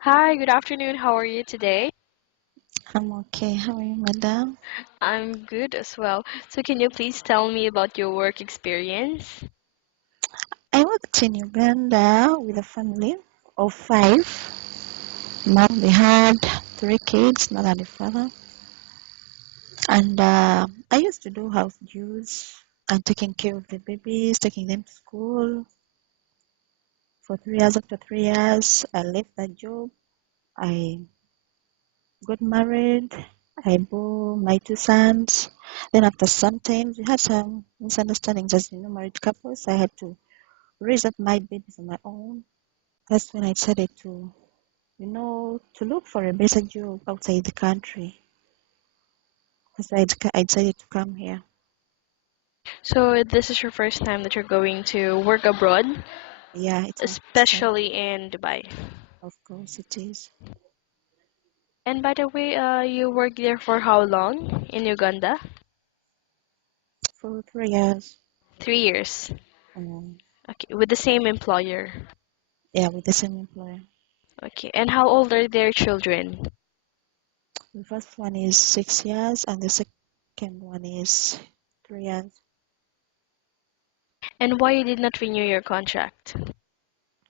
Hi, good afternoon. How are you today? I'm okay. How are you, madam? I'm good as well. So, can you please tell me about your work experience? I worked in Uganda with a family of five. Mom, they had three kids, mother and father. And I used to do house duties and taking care of the babies, taking them to school for 3 years. After 3 years, I left that job. I got married. I bore my two sons. Then after some time, we had some misunderstandings as married couples. I had to raise up my babies on my own. That's when I decided to look for a better job outside the country. That's why I decided to come here. So, this is your first time that you're going to work abroad, Yeah, it's my first time. especially in Dubai. Of course, it is. And by the way, you worked there for how long in Uganda? For 3 years. 3 years. Um, Okay, with the same employer. yeah, with the same employer. Okay, and how old are their children? The first one is 6 years, and the second one is 3 years. And why you did not renew your contract?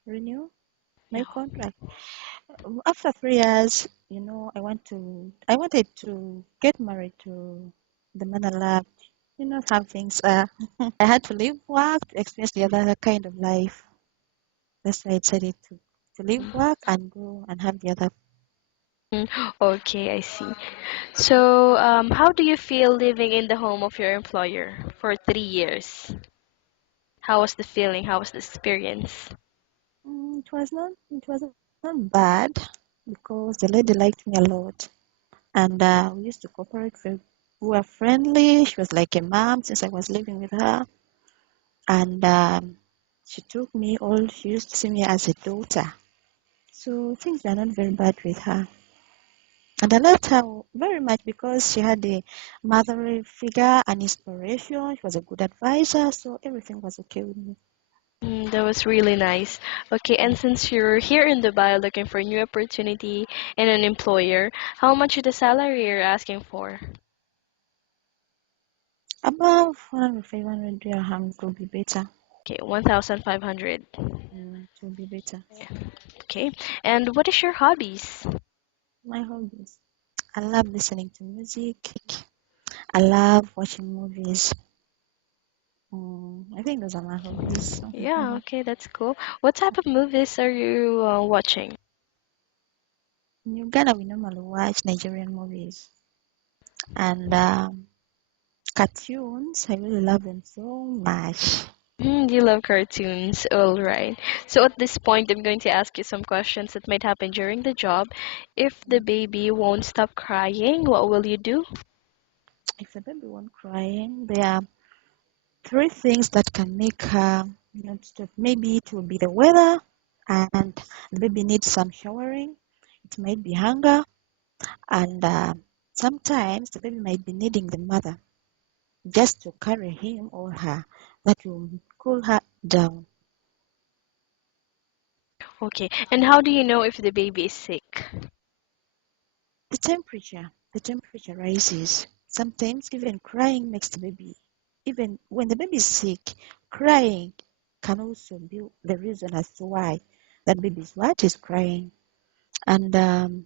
Renew Yeah. my contract. After 3 years, I wanted to get married to the man I loved. How things are. I had to leave work to experience the other kind of life. That's why I decided to leave work and go and have the other. Mm, okay, I see. So, how do you feel living in the home of your employer for 3 years? How was the feeling? How was the experience? It was not bad because the lady liked me a lot, and we used to cooperate. We were friendly. She was like a mom since I was living with her, and she took me all. She used to see me as a daughter. So things were not very bad with her. And I loved her very much because she had a motherly figure and inspiration. She was a good advisor, so everything was okay with me. That was really nice. Okay, and since you're here in Dubai looking for a new opportunity and an employer, how much is the salary you're asking for? Above 100, 500 dirhams would be better. Okay, 1,500. It would be better. Okay, and what is your hobbies? My hobbies. I love listening to music. I love watching movies. I think those are my hobbies. Yeah, okay, that's cool. What type of movies are you watching? In Uganda, we normally watch Nigerian movies and cartoons. I really love them so much. You love cartoons, all right. So at this point, I'm going to ask you some questions that might happen during the job. If the baby won't stop crying, what will you do? If the baby won't crying, there are three things that can make her not stop. Maybe it will be the weather, and the baby needs some showering. It might be hunger, and sometimes the baby might be needing the mother just to carry him or her. That will cool her down. Okay, and how do you know if the baby is sick? The temperature rises. Sometimes even crying makes the baby. Even when the baby is sick, crying can also be the reason as to why that baby is crying. And the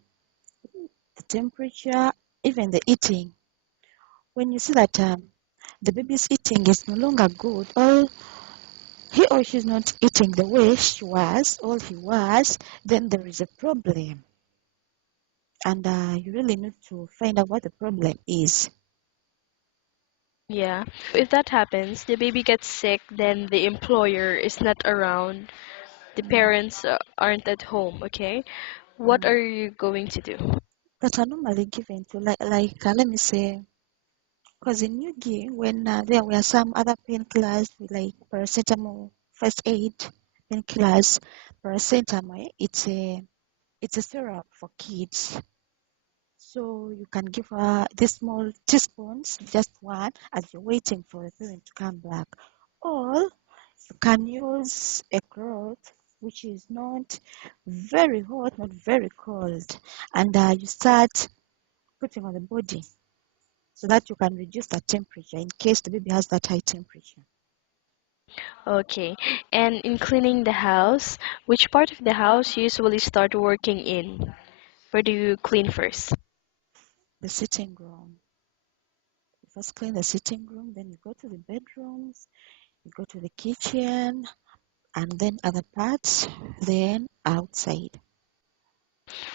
temperature, even the eating. When you see that the baby's eating is no longer good, or he or she is not eating the way she was or he was, then there is a problem. And you really need to find out what the problem is. Yeah. If that happens, the baby gets sick, then the employer is not around, the Mm, parents aren't at home, okay? What mm. are you going to do? That are normally given to, let me say, because in Yugi, when there were some other painkillers like paracetamol, first aid painkillers, paracetamol, it's a syrup for kids. So you can give her these small teaspoons, just one, as you're waiting for the parent to come back. Or you can use a cloth. which is not very hot, not very cold, and you start putting on the body so that you can reduce the temperature in case the baby has that high temperature. Okay. And in cleaning the house, which part of the house you usually start working in? Where do you clean first? The sitting room. You first clean the sitting room, then you go to the bedrooms, you go to the kitchen, and then other parts, then outside.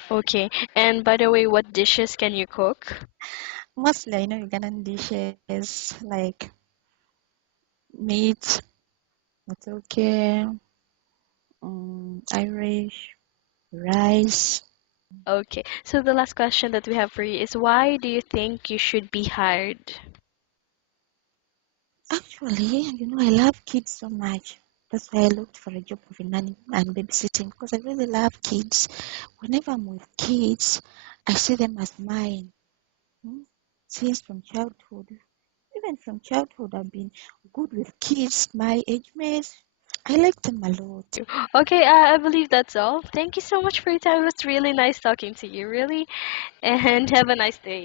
Okay. And by the way, what dishes can you cook? Mostly, I know Ugandan dishes like meat, matoke, Irish, rice. Okay. So the last question that we have for you is why do you think you should be hired? Actually, I love kids so much. That's why I looked for a job of nanny and babysitting because I really love kids. Whenever I'm with kids, I see them as mine. Hmm? Since from childhood, even from childhood, I've been good with kids, my age mates. I like them a lot. Okay, I believe that's all. Thank you so much for your time. It was really nice talking to you, really. And have a nice day.